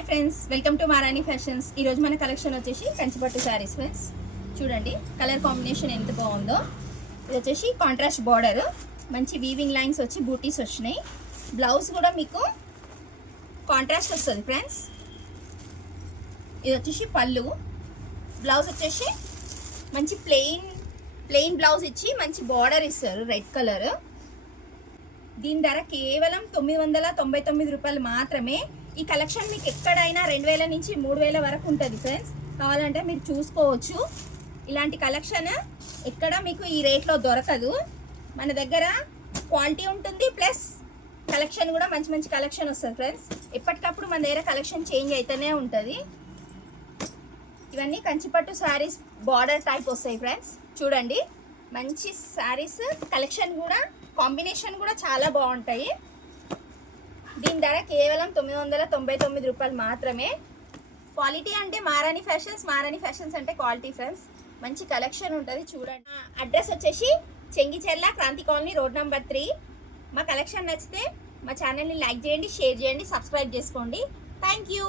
Hi friends, welcome to Maarani fashions. ఈరోజు మన collection వచ్చేసి కంచిపట్టు శారీస్ ఫ్రెండ్స్. చూడండి కలర్ కాంబినేషన్ ఎంత బాగుందో. ఇది వచ్చేసి కాంట్రాస్ట్ బార్డర్, మంచి వీవింగ్ లైన్స్ వచ్చి బూటీస్ వచ్చినాయి. బ్లౌజ్ కూడా మీకు కాంట్రాస్ట్ వస్తుంది ఫ్రెండ్స్. ఇది వచ్చేసి పళ్ళు. బ్లౌజ్ వచ్చేసి మంచి ప్లెయిన్ బ్లౌజ్ ఇచ్చి మంచి బార్డర్ ఇస్తారు రెడ్ కలర్. దీని ధర కేవలం 999 రూపాయలు మాత్రమే. ఈ కలెక్షన్ మీకు ఎక్కడైనా 2000 నుంచి 3000 వరకు ఉంటుంది ఫ్రెండ్స్. కావాలంటే మీరు చూసుకోవచ్చు. ఇలాంటి కలెక్షన్ ఎక్కడ మీకు ఈ రేట్లో దొరకదు. మన దగ్గర క్వాలిటీ ఉంటుంది, ప్లస్ కలెక్షన్ కూడా మంచి మంచి కలెక్షన్ వస్తుంది ఫ్రెండ్స్. ఎప్పటికప్పుడు మన దగ్గర కలెక్షన్ చేంజ్ అయితేనే ఉంటుంది. ఇవన్నీ కంచిపట్టు శారీస్ బార్డర్ టైప్ వస్తాయి ఫ్రెండ్స్. చూడండి మంచి శారీస్, కలెక్షన్ కూడా కాంబినేషన్ కూడా చాలా బాగుంటాయి. దీని ధర కేవలం 999 రూపాయలు మాత్రమే. క్వాలిటీ అంటే మారాణి ఫ్యాషన్స్ అంటే క్వాలిటీ ఫ్రెండ్స్. మంచి కలెక్షన్ ఉంటుంది చూడండి. అడ్రస్ వచ్చేసి Chengicherla, Kranti colony, road number 3. మా కలెక్షన్ నచ్చితే మా ఛానల్ని లైక్ చేయండి, షేర్ చేయండి, సబ్స్క్రైబ్ చేసుకోండి. Thank you.